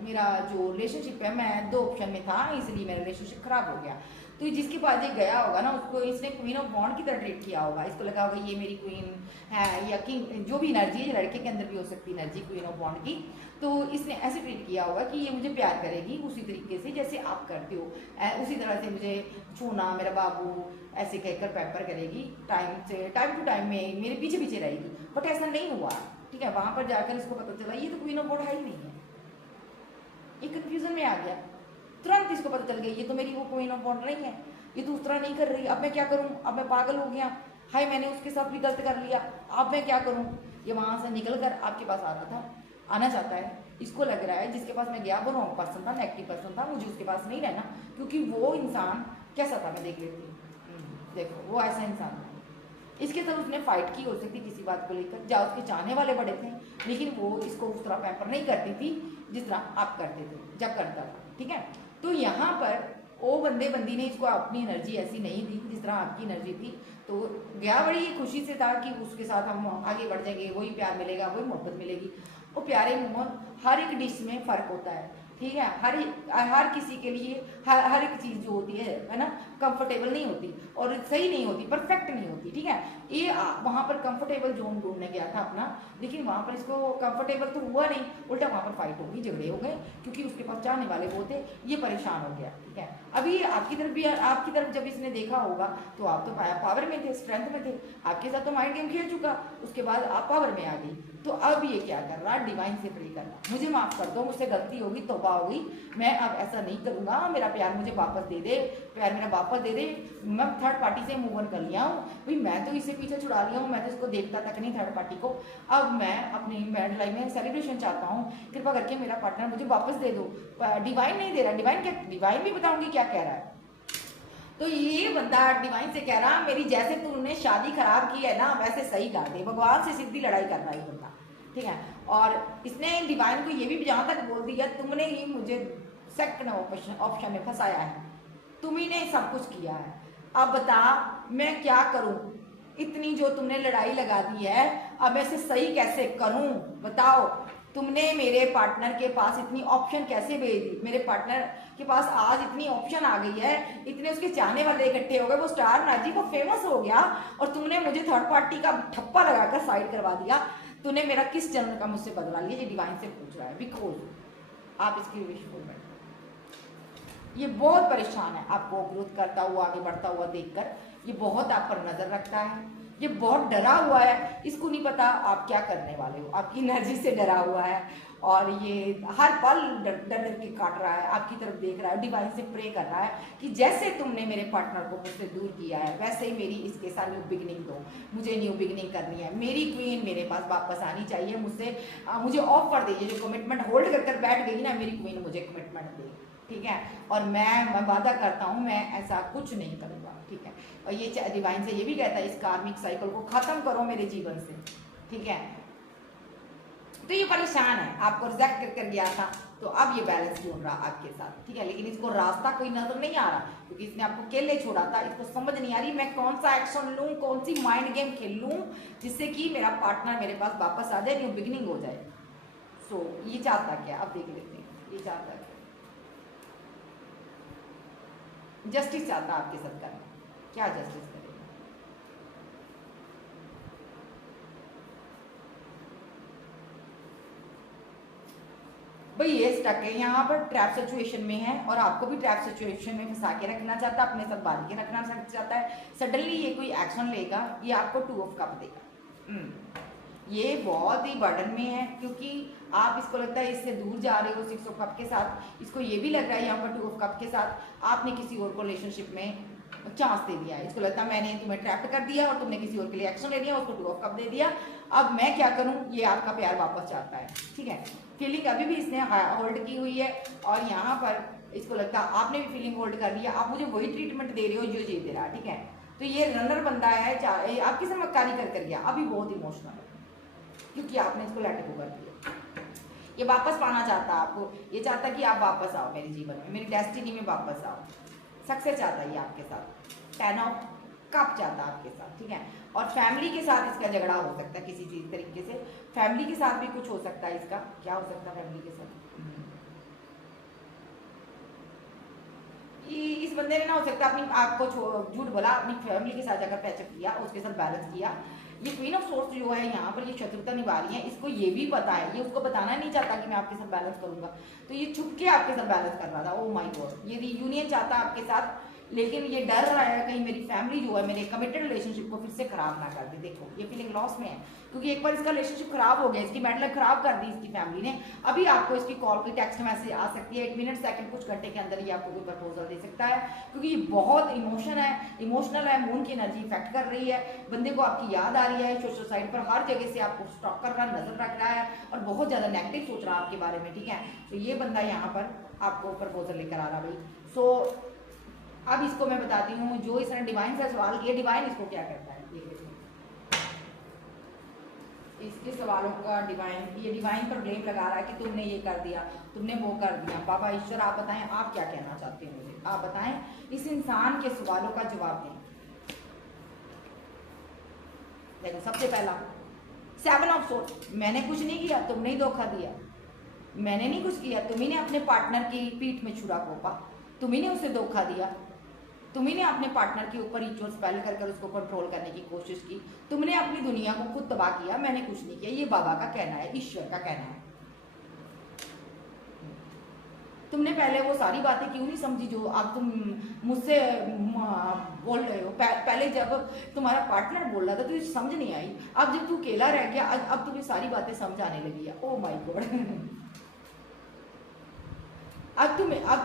मेरा जो रिलेशनशिप है, मैं 2 ऑप्शन में था इसलिए मेरा रिलेशनशिप खराब हो गया। तो जिसके पास ये गया होगा ना, उसको इसने क्वीन ऑफ बॉन्ड की तरह ट्रीट किया होगा। इसको लगा होगा ये मेरी क्वीन है, या किंग, जो भी एनर्जी है, लड़के के अंदर भी हो सकती है एनर्जी क्वीन ऑफ बॉन्ड की। तो इसने ऐसे ट्रीट किया होगा कि ये मुझे प्यार करेगी उसी तरीके से जैसे आप करते हो, उसी तरह से मुझे छूना, मेरा बाबू ऐसे कहकर पैम्पर करेगी, टाइम टू टाइम में मेरे पीछे पीछे रहेगी। बट ऐसा नहीं हुआ। ठीक है। वहां पर जाकर इसको पता चला ये तो क्वीन ऑफ बॉन्ड है ही नहीं है। ये कंफ्यूजन में आ गया, तुरंत इसको पता चल गया ये तो मेरी वो क्वीन ऑफ बॉन्ड नहीं है, ये तो उस तरह नहीं कर रही। अब मैं क्या करूं, अब मैं पागल हो गया, हाय मैंने उसके साथ भी गलत कर लिया, अब मैं क्या करूं। ये वहां से निकल कर आपके पास आ रहा था, आना चाहता है। इसको लग रहा है जिसके पास मैं गया वो रॉन्ग पर्सन था, नेगेटिव पर्सन था, मुझे उसके पास नहीं रहना। क्योंकि वो इंसान कैसा था मैं देख लेती हूँ। देखो वो ऐसा इंसान था, इसके साथ उसने फाइट की हो सकती किसी बात को लेकर, या उसके चाहने वाले बड़े थे, लेकिन वो इसको उस तरह पैम्पर नहीं करती थी जिस तरह आप करते थे जब करता था। ठीक है। तो यहाँ पर वो बंदी ने इसको अपनी एनर्जी ऐसी नहीं दी जिस तरह आपकी एनर्जी थी। तो गया बड़ी खुशी से था कि उसके साथ हम आगे बढ़ जाएंगे, वही प्यार मिलेगा, वही मोहब्बत मिलेगी। वो प्यारे मोहब्बत हर एक डिश में फ़र्क होता है। ठीक है। हर किसी के लिए हर एक चीज़ जो होती है ना, कंफर्टेबल नहीं होती और सही नहीं होती, परफेक्ट नहीं होती। ठीक है। ये वहाँ पर कंफर्टेबल जोन ढूंढने गया था अपना, लेकिन वहाँ पर इसको कंफर्टेबल तो हुआ नहीं, उल्टा वहाँ पर फाइट होगी, झगड़े हो गए, क्योंकि उसके पास चाहने वाले वो थे, ये परेशान हो गया। ठीक है। अभी आपकी तरफ जब इसने देखा होगा तो आप तो पावर में थे, स्ट्रेंथ में थे, आपके साथ तो माइंड गेम खेल चुका, उसके बाद आप पावर में आ गई। तो अब ये क्या कर रहा है, डिवाइन से प्रे करना, मुझे माफ कर दो, मुझसे गलती होगी, तौबा होगी, मैं अब ऐसा नहीं करूंगा, मेरा प्यार मुझे वापस दे दे, प्यार मेरा वापस दे दे। मैं थर्ड पार्टी से मूव ऑन कर लिया हूँ भाई, मैं तो इसे पीछे छुड़ा लिया हूँ, मैं तो इसको देखता तक नहीं थर्ड पार्टी को। अब मैं अपनी मैरिड लाइफ में सेलिब्रेशन चाहता हूँ, कृपा करके मेरा पार्टनर मुझे वापस दे दो। डिवाइन नहीं दे रहा, डिवाइन भी बताऊंगी क्या कह रहा है। तो ये बंदा डिवाइन से कह रहा मेरी जैसे तुमने शादी खराब की है ना वैसे सही कर दे, भगवान से सीधी लड़ाई कर रहा है बंदा। ठीक है। और इसने डिवाइन को ये भी जहां तक बोल दिया, तुमने ही मुझे सेकंड ऑप्शन में फंसाया है, तुम ही ने सब कुछ किया है, अब बता मैं क्या करूं, इतनी जो तुमने लड़ाई लगा दी है, अब मैं इसे सही कैसे करूं बताओ। तुमने मेरे पार्टनर के पास इतनी ऑप्शन कैसे भेज दी, मेरे पार्टनर के पास आज इतनी ऑप्शन आ गई है, इतने उसके चाहने वाले इकट्ठे हो गए, वो स्टार नाजी वो फेमस हो गया, और तुमने मुझे थर्ड पार्टी का ठप्पा लगाकर साइड करवा दिया। तूने मेरा किस जन्म का मुझसे बदला लिया, ये डिवाइन से पूछ रहा है। बिकॉज आप इसकी विश फुल में ये बहुत परेशान है, आपको ग्रोथ करता हुआ आगे बढ़ता हुआ देखकर, ये बहुत आप पर नजर रखता है, ये बहुत डरा हुआ है, इसको नहीं पता आप क्या करने वाले हो, आपकी एनर्जी से डरा हुआ है, और ये हर पल डर डर के काट रहा है, आपकी तरफ देख रहा है, डिवाइन से प्रे कर रहा है कि जैसे तुमने मेरे पार्टनर को मुझसे दूर किया है वैसे ही मेरी इसके साथ न्यू बिगनिंग दो, मुझे न्यू बिगनिंग करनी है, मेरी क्वीन मेरे पास वापस आनी चाहिए, मुझे ऑफर दीजिए, जो कमिटमेंट होल्ड कर बैठ गई ना मेरी क्वीन, मुझे कमिटमेंट दे। ठीक है। और मैं वादा करता हूँ मैं ऐसा कुछ नहीं करूँगा। ठीक है। और ये डिवाइन से ये भी कहता है इस कार्मिक साइकिल को खत्म करो मेरे जीवन से। ठीक है। तो ये परेशान है, आपको रिजेक्ट कर गया था, तो अब ये बैलेंस ढूंढ रहा आपके साथ। ठीक है। लेकिन इसको रास्ता कोई नजर नहीं आ रहा, क्योंकि इसने आपको अकेले छोड़ा था, इसको समझ नहीं आ रही मैं कौन सा एक्शन लूँ, कौन सी माइंड गेम खेल लूँ जिससे कि मेरा पार्टनर मेरे पास वापस आ जाए, न्यू बिगिनिंग हो जाए। सो ये चाहता क्या, अब देख लेते हैं ये चाहता क्या। जस्टिस चाहता आपके साथ करना, क्या जस्टिस करेगा, भाई ये स्टक है यहाँ पर, ट्रैप सिचुएशन में है और आपको भी ट्रैप सिचुएशन में फंसा के रखना चाहता है, अपने साथ बांध के रखना चाहता है। सडनली ये कोई एक्शन लेगा, ये आपको 2 ऑफ कप देगा। ये बहुत ही बर्डन में है, क्योंकि आप इसको लगता है इससे दूर जा रहे हो 6 ऑफ कप के साथ। इसको ये भी लग रहा है यहाँ पर 2 ऑफ कप के साथ आपने किसी और को रिलेशनशिप में चांस दे दिया है। इसको लगता है मैंने तुम्हें ट्रैप कर दिया और तुमने किसी और के लिए एक्शन ले लिया, उसको 2 ऑफ कप दे दिया। अब मैं क्या करूं, ये आपका प्यार वापस चाहता है, ठीक है। फीलिंग अभी भी इसने होल्ड की हुई है और यहाँ पर इसको लगता है आपने भी फीलिंग होल्ड कर लिया, आप मुझे वही ट्रीटमेंट दे रहे हो जो ये दे रहा है, ठीक है। तो ये रनर बंदा है, आपकी से मक्कारी कर गया, अभी बहुत इमोशनल है क्योंकि आपने इसको लेट गो कर दिया। ये वापस पाना चाहता है आपको, ये चाहता है कि आप वापस आओ मेरे जीवन में, मेरी डेस्टिनी में वापस आओ। सक्सेस चाहता है ये आपके साथ, 10 ऑफ कप चाहता है आपके साथ, ठीक है। और फैमिली के साथ इसका झगड़ा हो सकता है किसी चीज तरीके से, फैमिली के साथ भी कुछ हो सकता है इसका। क्या हो सकता है फैमिली के साथ? इस बंदे ने ना हो सकता है अपनी आपको झूठ बोला, अपनी फैमिली के साथ जाकर पैचअप किया, उसके साथ बैलेंस किया। ये क्वीन ऑफ सोर्स जो है यहाँ पर, ये शत्रुता निभा रही है, इसको ये भी पता है, ये उसको बताना नहीं चाहता कि मैं आपके साथ बैलेंस करूंगा, तो ये छुप के आपके साथ बैलेंस कर रहा था। ओह माय गॉड, ये रीयूनियन चाहता है आपके साथ, लेकिन ये डर रहा है कहीं मेरी फैमिली जो है मेरे कमिटेड रिलेशनशिप को फिर से खराब ना कर दे। देखो ये फीलिंग लॉस में है, क्योंकि एक बार इसका रिलेशनशिप खराब हो गया, इसकी मेंटल खराब कर दी इसकी फैमिली ने। अभी आपको इसकी कॉल की टेक्स्ट मैसेज आ सकती है, 1 मिनट सेकंड कुछ घंटे के अंदर ये आपको कोई प्रपोजल दे सकता है, क्योंकि ये बहुत इमोशनल है, मून की एनर्जी इफेक्ट कर रही है, बंदे को आपकी याद आ रही है, सोशल साइट पर हर जगह से आपको स्टॉक कर रहा है, नजर रख रहा है और बहुत ज्यादा नेगेटिव सोच रहा है आपके बारे में, ठीक है। तो ये बंदा यहाँ पर आपको प्रपोजल लेकर आ रहा भाई। सो अब इसको मैं बताती हूँ, जो इसने डिवाइन से सवाल किया, डिवाइन इसको क्या करता है ये देखो। इसके सवालों का ये डिवाइन पर ब्लेम लगा रहा है कि तुमने ये कर दिया, तुमने वो कर दिया। बाबा ईश्वर आप बताएं, आप क्या कहना चाहते हैं मुझे, आप बताएं, इस इंसान के सवालों का जवाब दें। देखो सबसे पहला 7 ऑफ सोर्स, मैंने कुछ नहीं किया, तुमने ही धोखा दिया। मैंने नहीं कुछ किया, तुम्ही ने अपने पार्टनर की पीठ में छुरा घोंपा, तुम्ही ने उसे धोखा दिया, तुम्ही ने अपने पार्टनर के ऊपर रिचुअल स्पेल कर उसको कंट्रोल करने की कोशिश की, तुमने अपनी दुनिया को खुद तबाह किया, मैंने कुछ नहीं किया। ये बाबा का कहना है, ईश्वर का कहना है। तुमने पहले वो सारी बातें क्यों नहीं समझी जो अब तुम मुझसे बोल रहे हो। पहले जब तुम्हारा पार्टनर बोल रहा था तो समझ नहीं आई, अब जब तू अकेला रह गया अब तुम्हें सारी बातें समझ आने लगी है। ओ माय गॉड अब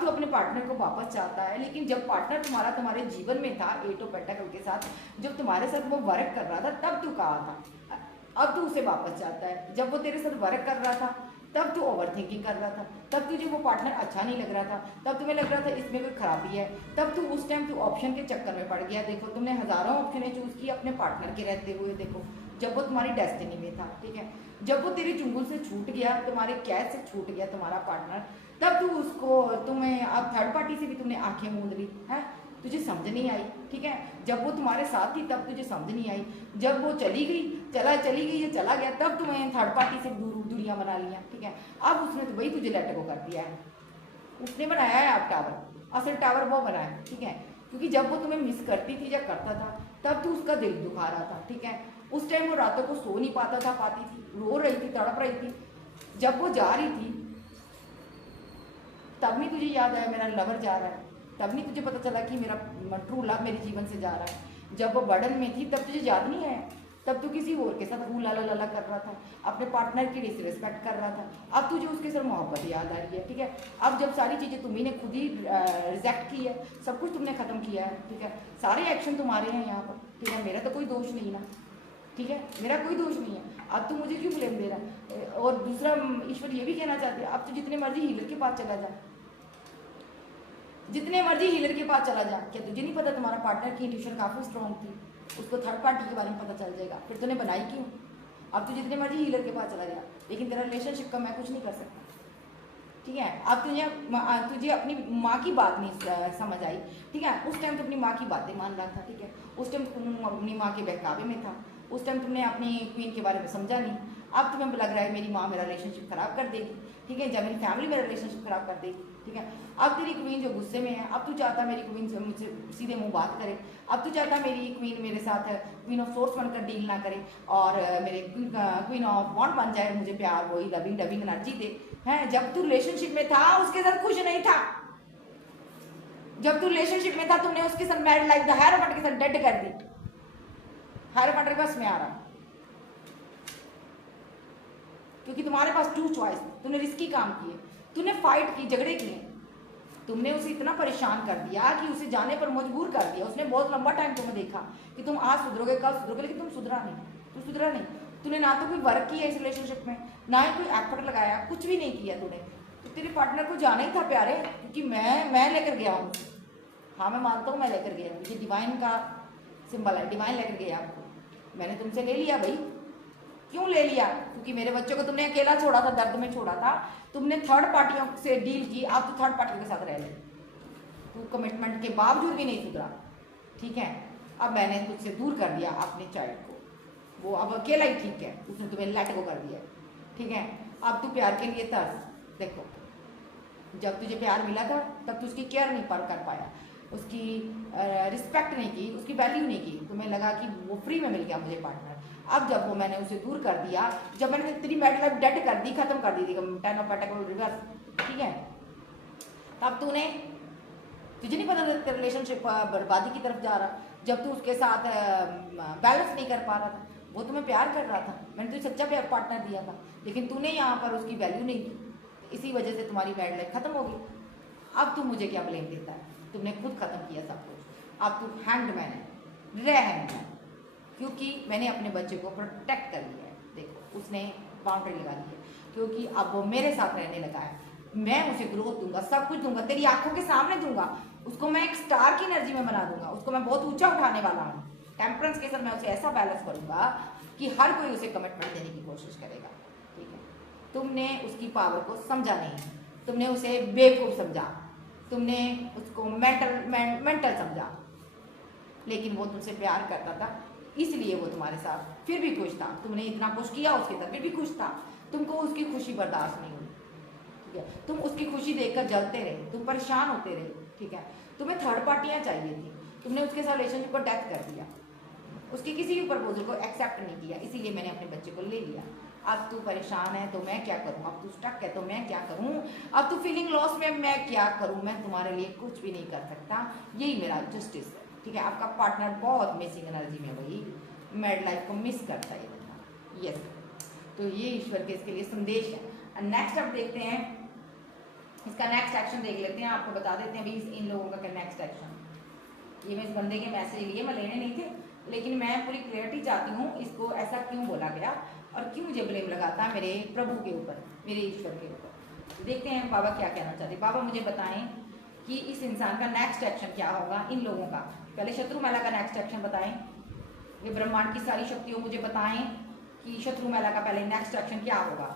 तू अपने पार्टनर को वापस चाहता है, लेकिन जब पार्टनर तुम्हारे जीवन में था 8 ऑफ पेंटाकल के साथ, जब तुम्हारे साथ वो वर्क कर रहा था तब तू कहा था, अब तू उसे वापस चाहता है। जब वो तेरे साथ वर्क कर रहा था तब तू ओवर थिंकिंग कर रहा था, तब तुझे वो पार्टनर अच्छा नहीं लग रहा था, तब तुम्हें लग रहा था इसमें कोई खराबी है, तब तू उस टाइम तू ऑप्शन के चक्कर में पड़ गया। देखो तुमने हजारों ऑप्शनें चूज की अपने पार्टनर के रहते हुए, देखो जब वो तुम्हारी डेस्टिनी में था, ठीक है। जब वो तेरे चुंगल से छूट गया, तुम्हारे कैद से छूट गया तुम्हारा पार्टनर, तब तू तुम्हें अब थर्ड पार्टी से भी तुमने आंखें मूंद ली है, तुझे समझ नहीं आई, ठीक है। जब वो तुम्हारे साथ थी तब तुझे समझ नहीं आई, जब वो चली गई या चला गया तब तुम्हें थर्ड पार्टी से दूरियां बना लिया, ठीक है। अब उसने तो वही तुझे लेट गो कर दिया है, उसने बनाया है आप टावर, असल टावर वो बनाया, ठीक है। क्योंकि जब वो तुम्हें मिस करती थी या करता था तब तू उसका दिल दुखा रहा था, ठीक है। उस टाइम वो रातों को सो नहीं पाती थी, रो रही थी, तड़प रही थी। जब वो जा रही थी तब नहीं तुझे याद आया मेरा लवर जा रहा है, तब नहीं तुझे पता चला कि मेरा ट्रू लव मेरे जीवन से जा रहा है। जब वो बर्डन में थी तब तुझे याद नहीं आया, तब तू किसी और के साथ लाला कर रहा था, अपने पार्टनर की डिसरिस्पेक्ट कर रहा था। अब तुझे उसके साथ मोहब्बत याद आ रही है, ठीक है। अब जब सारी चीज़ें तुम्ही ने खुद ही रिजेक्ट की है, सब कुछ तुमने खत्म किया है, ठीक है। सारे एक्शन तुम्हारे हैं यहाँ पर, ठीक है। मेरा तो कोई दोष नहीं ना, ठीक है, मेरा कोई दोष नहीं है। अब तू मुझे क्यों ब्लेम दे रहा है। और दूसरा ईश्वर ये भी कहना चाहते हैं, अब तू जितने मर्जी हीलर के पास चला जा, जितने मर्जी हीलर के पास चला जा, क्या तुझे नहीं पता तुम्हारा पार्टनर की इंट्यूशन काफी स्ट्रॉन्ग थी, उसको थर्ड पार्टी के बारे में पता चल जाएगा, फिर तूने बनाई क्यों। अब तू जितने मर्जी हीलर के पास चला जा, लेकिन तेरा रिलेशनशिप का मैं कुछ नहीं कर सकता, ठीक है। अब तुझे अपनी माँ की बात नहीं समझ आई, ठीक है। उस टाइम तो अपनी माँ की बातें मान रहा था, ठीक है। उस टाइम तुम अपनी माँ के बहकावे में था, उस टाइम तुमने अपनी क्वीन के बारे में समझा नहीं। अब तुम्हें लग रहा है मेरी माँ मेरा रिलेशनशिप खराब कर देगी, ठीक है, जब मेरी फैमिली मेरा रिलेशनशिप खराब कर देगी, ठीक है। अब तेरी क्वीन जो गुस्से में है, अब तू चाहता मेरी क्वीन से मुझसे सीधे मुंह बात करे, अब तू चाहता मेरी क्वीन मेरे साथ क्वीन ऑफ सोर्स बनकर डील ना करे और मेरे क्वीन ऑफ वॉन्ट बन जाए, मुझे प्यार वही लविंग एनर्जी दे, है। जब तू रिलेशनशिप में था उसके साथ खुश नहीं था, जब तू रिलेशनशिप में था तुमने उसके साथ मैरिड लाइफ द हायरोफेंट के साथ डेड कर दी। हायरोफेंट रिवर्स में आ रहा क्योंकि तुम्हारे पास टू चॉइस, तूने रिस्की काम किए, तूने फाइट की, झगड़े किए, तुमने उसे इतना परेशान कर दिया कि उसे जाने पर मजबूर कर दिया। उसने बहुत लंबा टाइम तुम्हें देखा कि तुम आज सुधरोगे कल सुधरोगे, लेकिन तुम सुधरा नहीं, तू सुधरा नहीं। तूने ना तो कोई वर्क किया इस रिलेशनशिप में, ना ही कोई एफर्ट लगाया, कुछ भी नहीं किया तूने। तो तेरे पार्टनर को जाना ही था प्यारे, क्योंकि मैं लेकर गया हूँ। हाँ मैं मानता हूँ मैं लेकर गया हूँ, ये डिवाइन का सिंबल है, डिवाइन लेकर गया आपको। मैंने तुमसे ले लिया भाई, क्यों ले लिया? क्योंकि मेरे बच्चों को तुमने अकेला छोड़ा था, दर्द में छोड़ा था, तुमने थर्ड पार्टियों से डील की, अब तो थर्ड पार्टियों के साथ रह ले। तू कमिटमेंट के बावजूद भी नहीं सुधरा, ठीक है। अब मैंने तुझसे दूर कर दिया अपने चाइल्ड को, वो अब अकेला ही ठीक है, उसने तुम्हें लेट गो कर दिया, ठीक है। अब तू प्यार के लिए तरस। देखो जब तुझे प्यार मिला था तब तू उसकी केयर नहीं कर पाया, उसकी रिस्पेक्ट नहीं की, उसकी वैल्यू नहीं की, तुम्हें लगा कि वो फ्री में मिल गया मुझे पार्टनर। अब जब वो मैंने उसे दूर कर दिया, जब मैंने तेरी मैरिड लाइफ डेड कर दी, खत्म कर दी थी, 10 ऑफ पेंटाकल रिवर्स, ठीक है, तब तूने, तुझे नहीं पता था रिलेशनशिप बर्बादी की तरफ जा रहा, जब तू उसके साथ बैलेंस नहीं कर पा रहा था। वो तुम्हें प्यार कर रहा था, मैंने तुझे सच्चा प्यार पार्टनर दिया था, लेकिन तूने यहाँ पर उसकी वैल्यू नहीं की, इसी वजह से तुम्हारी मैरिड लाइफ खत्म हो गई। अब तू मुझे क्या ब्लेम देता है? तुमने खुद खत्म किया सब कुछ। अब तू हैंडमैन है, रह हैंडमैन, क्योंकि मैंने अपने बच्चे को प्रोटेक्ट कर लिया है। देखो उसने बाउंड्री लगा दी है, क्योंकि अब वो मेरे साथ रहने लगा है। मैं उसे ग्रोथ दूंगा, सब कुछ दूंगा, तेरी आंखों के सामने दूंगा, उसको मैं एक स्टार की एनर्जी में बना दूंगा, उसको मैं बहुत ऊंचा उठाने वाला हूँ। टेम्परेंस के साथ मैं उसे ऐसा बैलेंस करूंगा कि हर कोई उसे कमिटमेंट देने की कोशिश करेगा, ठीक है। तुमने उसकी पावर को समझा नहीं, तुमने उसे बेवकूफ समझा, तुमने उसको मेंटल समझा, लेकिन वो तुमसे प्यार करता था, इसलिए वो तुम्हारे साथ फिर भी खुश था। तुमने इतना कुछ किया उसके साथ, फिर भी खुश था, तुमको उसकी खुशी बर्दाश्त नहीं हुई, ठीक है। तुम उसकी खुशी देखकर जलते रहे, तुम परेशान होते रहे, ठीक है। तुम्हें थर्ड पार्टियां चाहिए थी, तुमने उसके साथ रिलेशनशिप को डेथ कर दिया, उसके किसी भी प्रपोजल को एक्सेप्ट नहीं किया, इसीलिए मैंने अपने बच्चे को ले लिया। अब तू परेशान है तो मैं क्या करूं, अब तू स्टक है तो मैं क्या करूं, अब तू फीलिंग लॉस में, मैं क्या करूं, मैं तुम्हारे लिए कुछ भी नहीं कर सकता, यही मेरा जस्टिस है, ठीक है। आपका पार्टनर बहुत मिसिंग एनर्जी में, वही मैरिड लाइफ को मिस करता है ये, यस। तो ये ईश्वर के इसके लिए संदेश है। नेक्स्ट अब देखते हैं, इसका नेक्स्ट एक्शन देख लेते हैं, आपको बता देते हैं अभी इन लोगों का नेक्स्ट एक्शन। ये मैं इस बंदे के मैसेज लिए, मैं लेने नहीं थे, लेकिन मैं पूरी क्लियरिटी चाहती हूँ, इसको ऐसा क्यों बोला गया और क्यों मुझे ब्लेम लगाता मेरे प्रभु के ऊपर, मेरे ईश्वर के ऊपर। देखते हैं बाबा क्या कहना चाहते। बाबा मुझे बताएं कि इस इंसान का नेक्स्ट एक्शन क्या होगा, इन लोगों का। पहले शत्रु महिला का नेक्स्ट एक्शन बताएं, ये ब्रह्मांड की सारी शक्तियों मुझे बताएं कि शत्रु महिला का पहले नेक्स्ट एक्शन क्या होगा।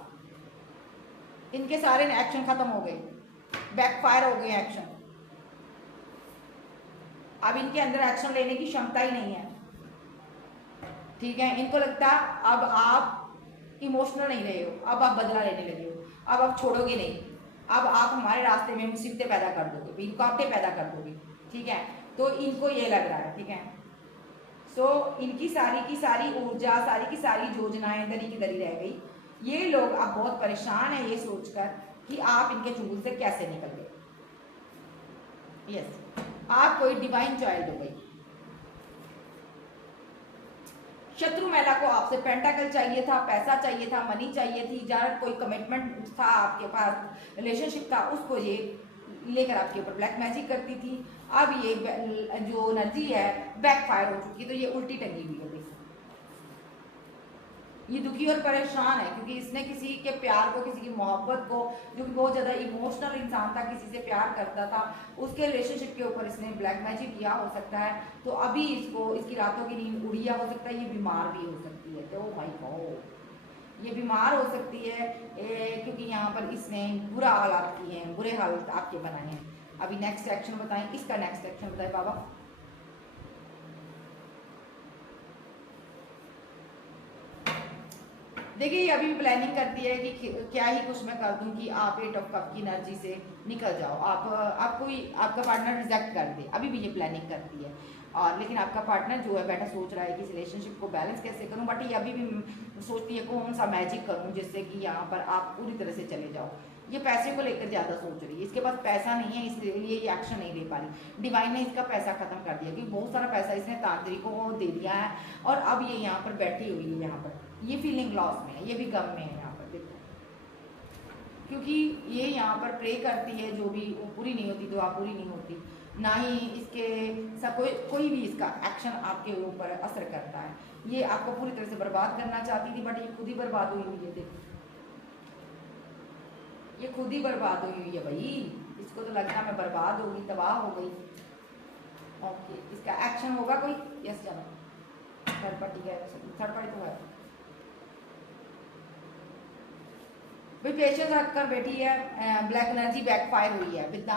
इनके सारे एक्शन खत्म हो गए, बैकफायर हो गए एक्शन, अब इनके अंदर एक्शन लेने की क्षमता ही नहीं है, ठीक है। इनको लगता अब आप इमोशनल नहीं रहे हो, अब आप बदला लेने लगे हो, अब आप छोड़ोगे नहीं, अब आप हमारे रास्ते में मुसीबतें पैदा कर दोगे, रुकावटें पैदा कर दोगे, ठीक है। तो इनको ये लग रहा है, ठीक है। सो इनकी सारी की सारी ऊर्जा, सारी की सारी योजनाएं दरी की दरी रह गई। ये लोग अब बहुत परेशान है ये सोचकर कि आप इनके चुंगल से कैसे निकल गए। यस, आप कोई डिवाइन चाइल्ड हो गई। शत्रु महिला को आपसे पेंटाकल चाहिए था, पैसा चाहिए था, मनी चाहिए थी, जहाँ कोई कमिटमेंट था आपके पास, रिलेशनशिप था, उसको ये लेकर आपके ऊपर ब्लैक मैजिक करती थी। अब ये जो एनर्जी है बैकफायर हो चुकी है, तो ये उल्टी टंगी हुई है। देखो ये दुखी और परेशान है क्योंकि इसने किसी के प्यार को, किसी की मोहब्बत को, जो कि बहुत ज़्यादा इमोशनल इंसान था, किसी से प्यार करता था, उसके रिलेशनशिप के ऊपर इसने ब्लैक मैजिक किया हो सकता है। तो अभी इसको, इसकी रातों की नींद उड़िया हो सकता है, ये बीमार भी हो सकती है। तो माय गॉड, ये बीमार हो सकती है क्योंकि यहाँ पर इसने बुरा हालात किए हैं, बुरे हालात आपके बनाए हैं। अभी नेक्स्ट एक्शन बताएं, इसका नेक्स्ट एक्शन बताएं बाबा। देखिए ये अभी भी प्लानिंग करती है कि क्या ही कुछ मैं कर दूं कि आप 8 ऑफ कप की एनर्जी से निकल जाओ, आप कोई आपका पार्टनर रिजेक्ट कर दे, अभी भी ये प्लानिंग करती है। और लेकिन आपका पार्टनर जो है बैठा सोच रहा है कि इस रिलेशनशिप को बैलेंस कैसे करूं, बट ये अभी भी सोचती है कौन सा मैजिक करूं जिससे कि यहाँ पर आप पूरी तरह से चले जाओ। ये पैसे को लेकर ज़्यादा सोच रही है, इसके पास पैसा नहीं है इसलिए ये एक्शन नहीं ले पा रही। डिवाइन ने इसका पैसा खत्म कर दिया क्योंकि बहुत सारा पैसा इसने तांत्रिकों को दे दिया है और अब ये यहाँ पर बैठी हुई है, यहाँ पर ये फीलिंग लॉस में है, ये भी गम में है यहाँ पर देखो, क्योंकि ये यहाँ पर प्रे करती है जो भी वो पूरी नहीं होती, दुआ पूरी नहीं होती, ना ही इसके सब कोई भी इसका एक्शन आपके ऊपर असर करता है। ये आपको पूरी तरह से बर्बाद करना चाहती थी बट ये खुद ही बर्बाद हुई हुई है, देखो ये खुद ही बर्बाद हुई हुई है भाई, इसको तो लगता है मैं बर्बाद होगी, तबाह हो गई। ओके, इसका एक्शन होगा कोई? यस चलो, थर्ड पार्टी का थर्ड पार्टी तो है भाई, पेशेंस रखकर बैठी है। ब्लैक एनर्जी बैकफायर हुई है विद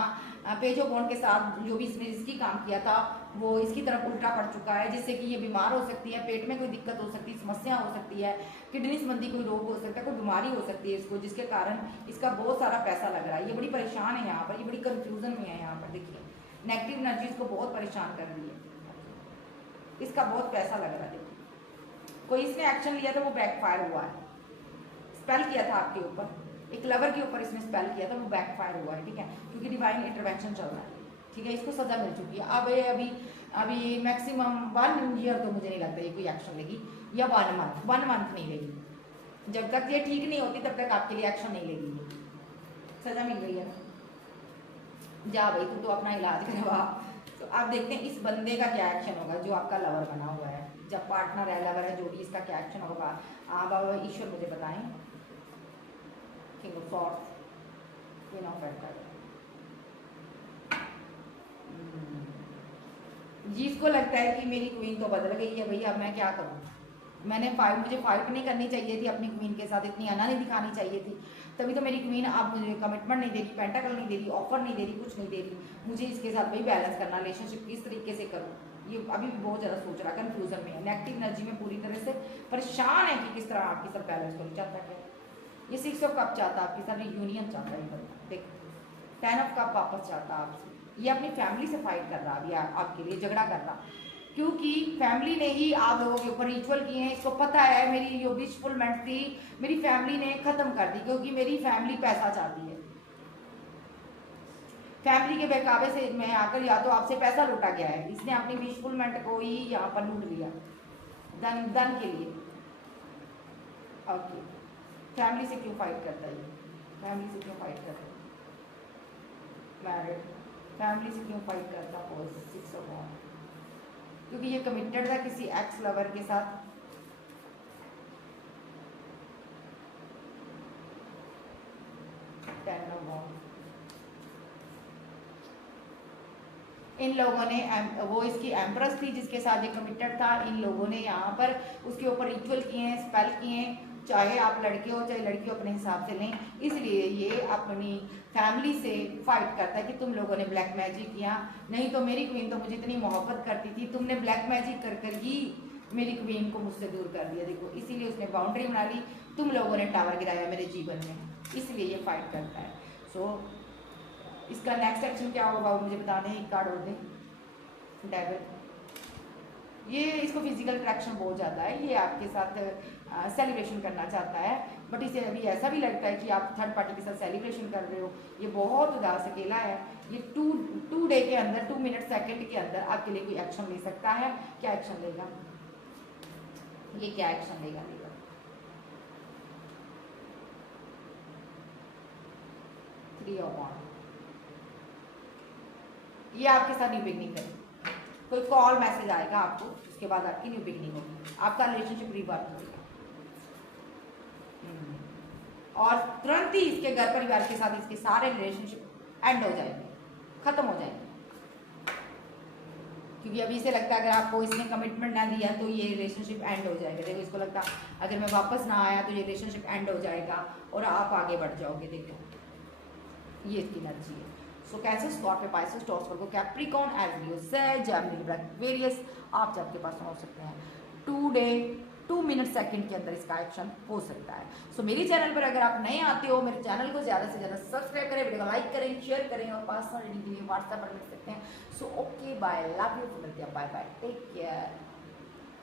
पेज ऑफ वॉन्ड के साथ, जो भी इसने जिसकी काम किया था वो इसकी तरफ उल्टा पड़ चुका है, जिससे कि ये बीमार हो सकती है, पेट में कोई दिक्कत हो सकती है, समस्या हो सकती है, किडनी संबंधी कोई रोग हो सकता है, कोई बीमारी हो सकती है इसको, जिसके कारण इसका बहुत सारा पैसा लग रहा है। ये बड़ी परेशान है यहाँ पर, ये बड़ी कंफ्यूजन में है यहाँ पर, देखिए नेगेटिव एनर्जी इसको बहुत परेशान कर रही है, इसका बहुत पैसा लग रहा है। देखिए कोई इसने एक्शन लिया था वो बैकफायर हुआ है, स्पेल किया था आपके ऊपर, एक लवर के ऊपर इसने स्पेल किया था वो बैकफायर हुआ है, ठीक है, क्योंकि डिवाइन इंटरवेंशन चल रहा है, ठीक है, इसको सजा मिल चुकी है। अब ये अभी मैक्सिमम 1 ईयर तो मुझे नहीं लगता ये कोई एक्शन लेगी, या 1 मंथ नहीं लेगी, जब तक ये ठीक नहीं होती तब तक आपके लिए एक्शन नहीं लेगी, सजा मिल गई है ना, जा भाई तू तो अपना इलाज करवा। तो आप देखते हैं इस बंदे का क्या एक्शन होगा जो आपका लवर बना हुआ है, जब पार्टनर है, लवर है, जो भी, इसका क्या एक्शन होगा बाबा ईश्वर मुझे बताएं। King of swords, queen of pentacle, जिसको लगता है कि मेरी क्वीन तो बदल गई है भैया, अब मैं क्या करूं, मुझे फाइट नहीं करनी चाहिए थी अपनी क्वीन के साथ, इतनी अना नहीं दिखानी चाहिए थी, तभी तो मेरी क्वीन आप मुझे कमिटमेंट नहीं दे रही, पेंटाकल नहीं दे रही, ऑफर नहीं दे रही, कुछ नहीं दे रही, मुझे इसके साथ भाई बैलेंस करना, रिलेशनशिप किस तरीके से करूँ, ये अभी भी बहुत ज़्यादा सोच रहा है, कन्फ्यूजन में है, नेगेटिव एनर्जी में पूरी तरह से परेशान है कि किस तरह आपके साथ बैलेंस करूँ। चाहता क्या ये 6 ऑफ कप चाहता, आपके साथ यूनियन चाहता है, देख 10 ऑफ कप वापस चाहता आपसे, ये अपनी फैमिली से फाइट कर रहा अभी आपके लिए झगड़ा कर रहा, क्योंकि फैमिली ने ही आप लोगों के ऊपर रिचुअल किए हैं, इसको पता है मेरी जो विशफुलमेंट थी मेरी फैमिली ने खत्म कर दी, क्योंकि मेरी फैमिली पैसा चाहती है, फैमिली के बहकावे से मैं आकर या तो आपसे पैसा लूटा गया है, इसने अपनी विशफुलमेंट को ही यहाँ पर लूट लिया धन के लिए। ओके, फैमिली से क्यों फाइट करता है, फैमिली से क्यों फाइट करता है, मैरिड, फैमिली से क्यों फाइट करता है, 6 ऑफ वॉन्ड, क्योंकि ये कमिटेड था किसी एक्स लवर के साथ, इन लोगों ने वो इसकी एम्प्रेस थी जिसके साथ ये कमिटेड था, इन लोगों ने यहाँ पर उसके ऊपर रिचुअल किए हैं, स्पेल किए हैं, चाहे आप लड़के हो चाहे लड़की हो अपने हिसाब से लें, इसलिए ये अपनी फैमिली से फाइट करता है कि तुम लोगों ने ब्लैक मैजिक किया, नहीं तो मेरी क्वीन तो मुझे इतनी मोहब्बत करती थी, तुमने ब्लैक मैजिक कर कर ही मेरी क्वीन को मुझसे दूर कर दिया, देखो इसीलिए उसने बाउंड्री बना ली, तुम लोगों ने टावर गिराया मेरे जीवन में, इसलिए ये फाइट करता है। सो इसका नेक्स्ट एक्शन क्या होगा मुझे बता दें, एक कार्ड और दें, डेविल, ये इसको फिजिकल अट्रैक्शन बहुत ज़्यादा है, ये आपके साथ सेलिब्रेशन करना चाहता है, बट इसे अभी ऐसा भी लगता है कि आप थर्ड पार्टी के साथ सेलिब्रेशन कर रहे हो, ये बहुत उदास अकेला है, ये टू डे के अंदर 2 मिनट सेकंड के अंदर आपके लिए कोई एक्शन ले सकता है। क्या एक्शन लेगा ये, क्या एक्शन लेगा 3 ऑफ वॉन्ड, ये आपके साथ न्यू बिगनिंग करेगा, कोई कॉल मैसेज आएगा आपको, उसके बाद आपकी न्यू बिगनिंग होगी, आपका रिलेशनशिप रिवर्ट होगा और तुरंत ही इसके घर परिवार के साथ इसके सारे रिलेशनशिप एंड हो जाएंगे, खत्म हो जाएंगे, क्योंकि अभी इसे लगता है अगर आपको इसने कमिटमेंट ना दिया तो ये रिलेशनशिप एंड हो जाएगा, देखो इसको लगता अगर मैं वापस ना आया तो ये रिलेशनशिप एंड हो जाएगा और आप आगे बढ़ जाओगे, देखो ये इसकी एनर्जी है। सो कैंसर, स्कॉर्पियो, पाइसेस, टॉरस, वर्गो, कैप्रिकॉर्न, एरियो, सेज, जेमिनी, लिब्रा, वेरियस आप सबके पास हो सकते हैं। 2 मिनट सेकंड के अंदर इसका एक्शन हो सकता है। सो मेरे चैनल पर अगर आप नए आते हो, मेरे चैनल को ज़्यादा से ज़्यादा सब्सक्राइब करें, वीडियो को लाइक करें, शेयर करें और पर्सनल रीडिंग के लिए व्हाट्सएप पर मिल सकते हैं। So okay bye, love you, मिलते हैं, बाय बाय, टेक केयर।